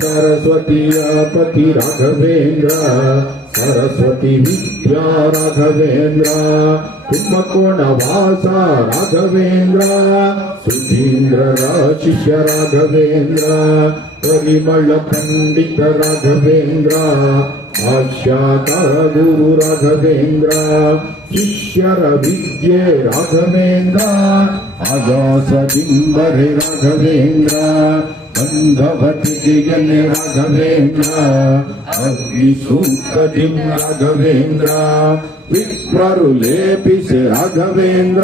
सरस्वतीय पति राघवेंद्र सरस्वती विद्या राघवेंद्र कुंभकोण वास राघवेंद्र सुधींद्र शिष्य राघवेंद्र परिमल पंडित राघवेंद्र आख्याता गुरु राघवेंद्र शिष्यर विद्ये राघवेंद्र आजास डिंबरे राघवेंद्र बंधवतिजन राघवेंद्र अग्निसूक्तिं राघवेंद्र विप्ररुलेपिस राघवेंद्र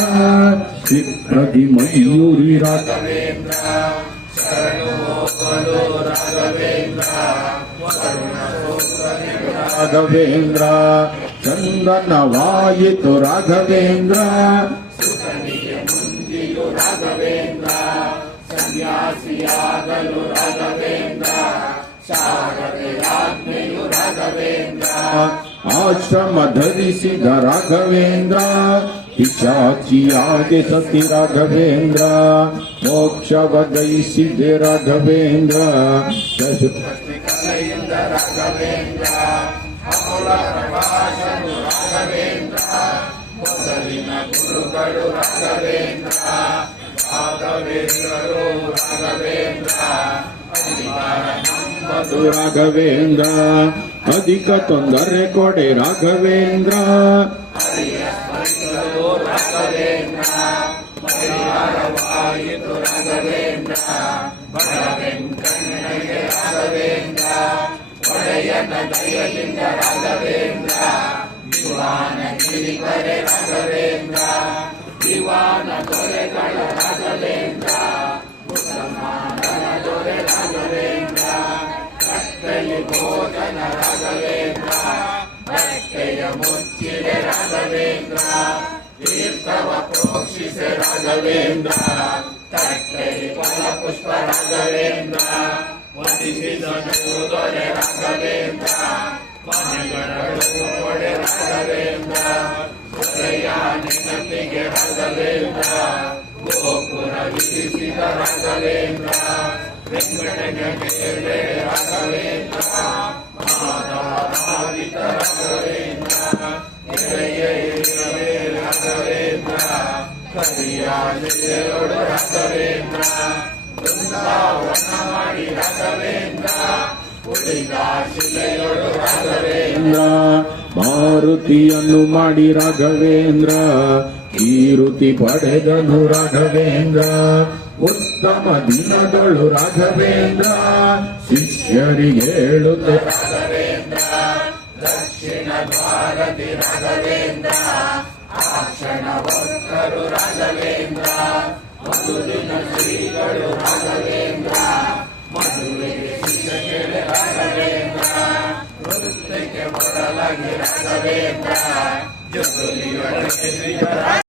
चित्रदि मयूरी राघवेंद्र राघवेंद्र चंदन वायितु राघवेंद्र राघवेंद्र सन्यासियागलु राघवेंद्र शारदयाग्नियु राघवेंद्र आश्रम धरिसिद राघवेंद्र पिशाचियागे सति राघवेंद्र मोक्षवदयिसिद राघवेंद्र शशुपतिकलयिंद राघवेंद्र अमूलप्रभाषनु राघवेंद्र ಮೊದಲಿನ ಗುರುಗಳು ರಾಘವೇಂದ್ರ ರಾಘವೇಂದ್ರರು ರಾಘವೇಂದ್ರ ಅಧಿಕಾರ ನಮ್ಮದು ರಾಘವೇಂದ್ರ ಅಧಿಕ ತೊಂದರೆ ಕೊಡೆ ರಾಘವೇಂದ್ರ ಹರಿಯ ಸ್ಮರಿಸಲು ರಾಘವೇಂದ್ರ ಪರಿಹಾರವಾಯಿತು ರಾಘವೇಂದ್ರ ಬಡ ವೆಂಕಣ್ಣಗೆ ರಾಘವೇಂದ್ರ ಒಡೆಯನ ದಯದಿಂದ ರಾಘವೇಂದ್ರ ದಿವಾನ ಗಿರಿಕರೆ ರಾಘವೇಂದ್ರ ದಿವಾನ ದೊರೆಗಳ ರಾಘವೇಂದ್ರ ಮುಸಲ್ಮಾನರ ದೊರೆ ರಾಘವೇಂದ್ರ ಕಟ್ಟೆಲಿ ಭೋಜನ ರಾಘವೇಂದ್ರ ಬಟ್ಟೆಯ ಮುಚ್ಚಿದೆ ರಾಘವೇಂದ್ರ ತೀರ್ಥವ ಪ್ರೋಕ್ಷಿಸೆ ರಾಘವೇಂದ್ರ ತಟ್ಟೆಲಿ ಫಲಪುಷ್ಪ ರಾಘವೇಂದ್ರ ವಧಿಸಿದ ದೊರೆ ರಾಘವೇಂದ್ರ ಮನೆಗಳು ಕೊಡೆ ರಾಘವೇಂದ್ರ ದೊರೆಯ ನೆನಪಿಗೆ ರಾಘವೇಂದ್ರ ಗೋಪುರ ವಿಧಿಸಿದ ರಾಘವೇಂದ್ರ ವೆಂಕಟಗಿರಿ ರಾಘವೇಂದ್ರ ಮಾತಾರಿತ ರಾಘವೇಂದ್ರ ಎಳೆಯ ರಾಘವೇಂದ್ರ ಕರಿಯ ನೆಲೆಯೊಳು ರಾಘವೇಂದ್ರ ಬೃಂದಾವನ ಮಾಡಿ ರಾಘವೇಂದ್ರ ರಾಘವೇಂದ್ರ ಮಾರುತಿಯನ್ನು ಮಾಡಿ ರಾಘವೇಂದ್ರ ಕೀರುತಿ ಪಡೆದನು ರಾಘವೇಂದ್ರ ಉತ್ತಮ ದಿನಗಳು ರಾಘವೇಂದ್ರ ಶಿಷ್ಯರಿಗೆ ಹೇಳುತ್ತೆ ರಾಘವೇಂದ್ರ ದಕ್ಷಿಣ ಭಾರತಿ ರಾಘವೇಂದ್ರ ಆಕ್ಷಣ ಭಕ್ತರು ರಾಘವೇಂದ್ರ ಮಧುರಿನ ಶ್ರೀಗಳು ರಾಘವೇಂದ್ರ ಮದುವೆಗೆ ಶಿಕ್ಷಕರೇ ರಾಘವೇಂದ್ರ ನೃತ್ಯಕ್ಕೆ ಮೊದಲಾಗಿ ರಾಘವೇಂದ್ರ ಜೊತೆಯಲ್ಲಿ